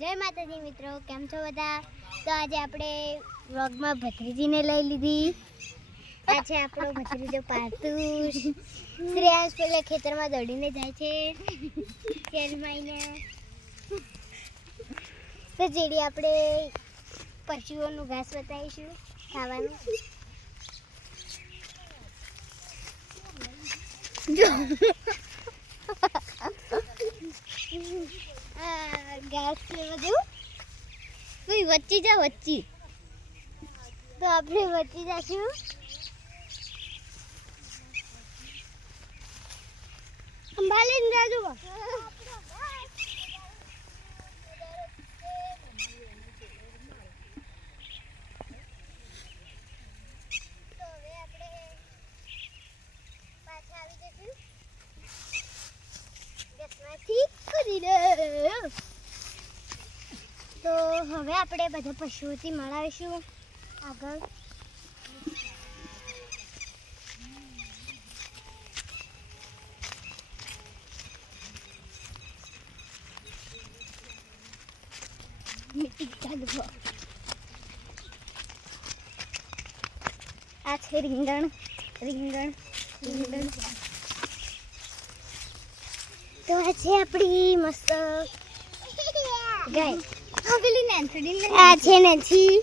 જય માતાજી મિત્રો, કેમ છો બધા? તો આજે આપણે વ્લોગમાં ભત્રીજીને લઈ લીધી. આ છે આપણો ભત્રીજો પાર્થુષ. શ્રેયાંશ પેલા ખેતરમાં દોડીને જાય છે કેરમાઈને. તો જેડી આપણે પશુઓનું ઘાસ બતાવીશું ખાવાનું. ઘાસ છે બધું. કોઈ વચ્ચી જા વચ્ચી. તો આપણે વચ્ચી જશું. સંભાળીને જાજો. તો હવે આપણે બધા પશુઓથી મળાવીશું આગળ. આ છે રીંગણ. તો આ છે આપણી મસ્ત ગાય. આ છે નેન્સી.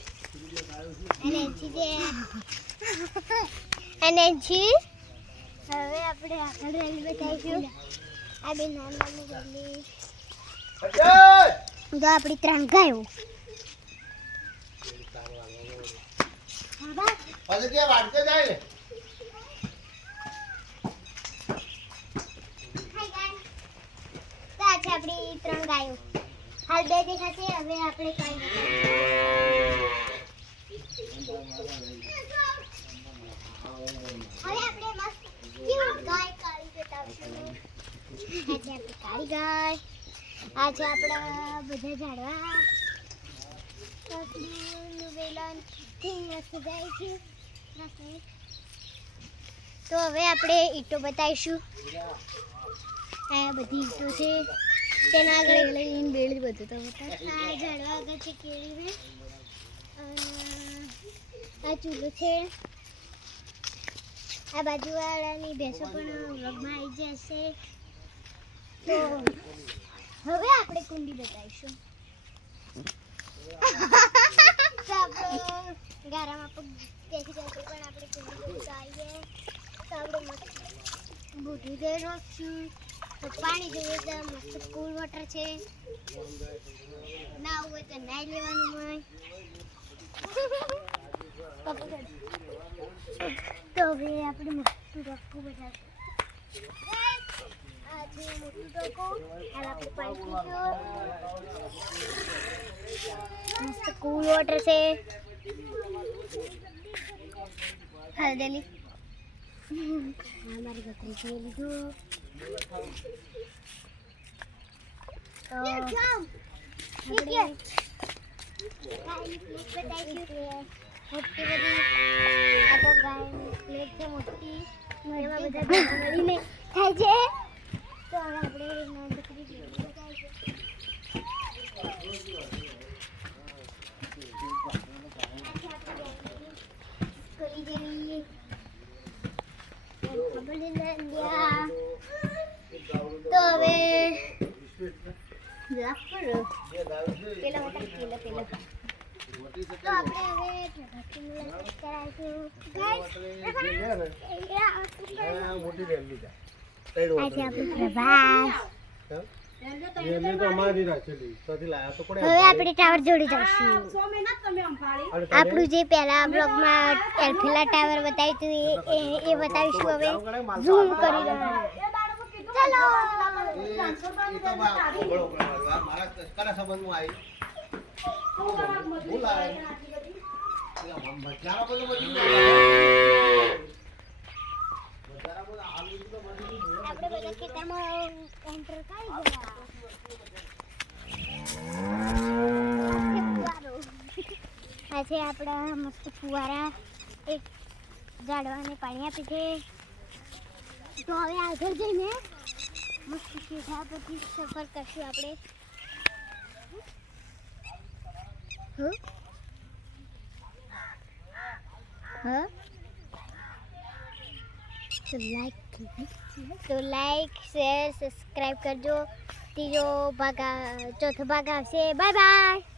હવે આપણે આગળ રેલવે બતાવીશું. આ બે નાની રેલવે. તો આપણી 3 ગાયો. આપણી 3 ગાયો હાલ 2 દેખાશે. હવે આપણે કાળી ગાય. આ છે આપણા બધા ઝાડવા. તો હવે આપણે ઈંટો બતાવીશું. આ બધી ઈંટો છે. તેના આગળ લઈને બેડ બધું તો બતા. આ ઝાડવા આગળ છે કેળીને. આ ચૂલો છે. આ બાજુવાળાની ભેંસો પણ વ્લોગમાં આવી જશે. તો હવે આપણે કુંડી બતાવીશું. ગારામાં બેસી જશે પણ આપણે કુંડી બતાવીએ. તો આપણે મસ્ત બુઢી દે રાખશું. તો પાણી જોઈએ તો મસ્ત કુલ વોટર છે. ના હોય તો નાઈ લેવાનું હોય. તો હવે આપણે મોટું ડોકું બતાવીશું. આ છે મોટું ડોકું. હાલ આપણે પાણી પીશું. મસ્ત કુલ વોટર છે. હળદેલી મારી ભત્રીજીએ લીધું. મોટી એમાં બધા મળીને થાય છે. તો હવે આપણે તો હવે પેલા તો આપણે હવે આપણે ટાવર જોડી જઈશું. આપણું જે પહેલા બ્લોગમાં એલ્ફિલા ટાવર બતાવ્યું હતું એ બતાવીશું. હવે ઝૂમ કરી રહ્યા. આપણે બધા ખેતરમાં એન્ટર કરી ગયા. આ છે આપણા મસ્ત ફુવારા. એક ઝાડવાને પાણી આપે છે. તો હવે આગળ જઈને મસ્ત સીધા પછી સફર કરશું આપણે. હા તો લાઈક શેર સબસ્ક્રાઈબ કરજો. ત્રીજો ભાગ ચોથો ભાગ આવશે. Bye bye.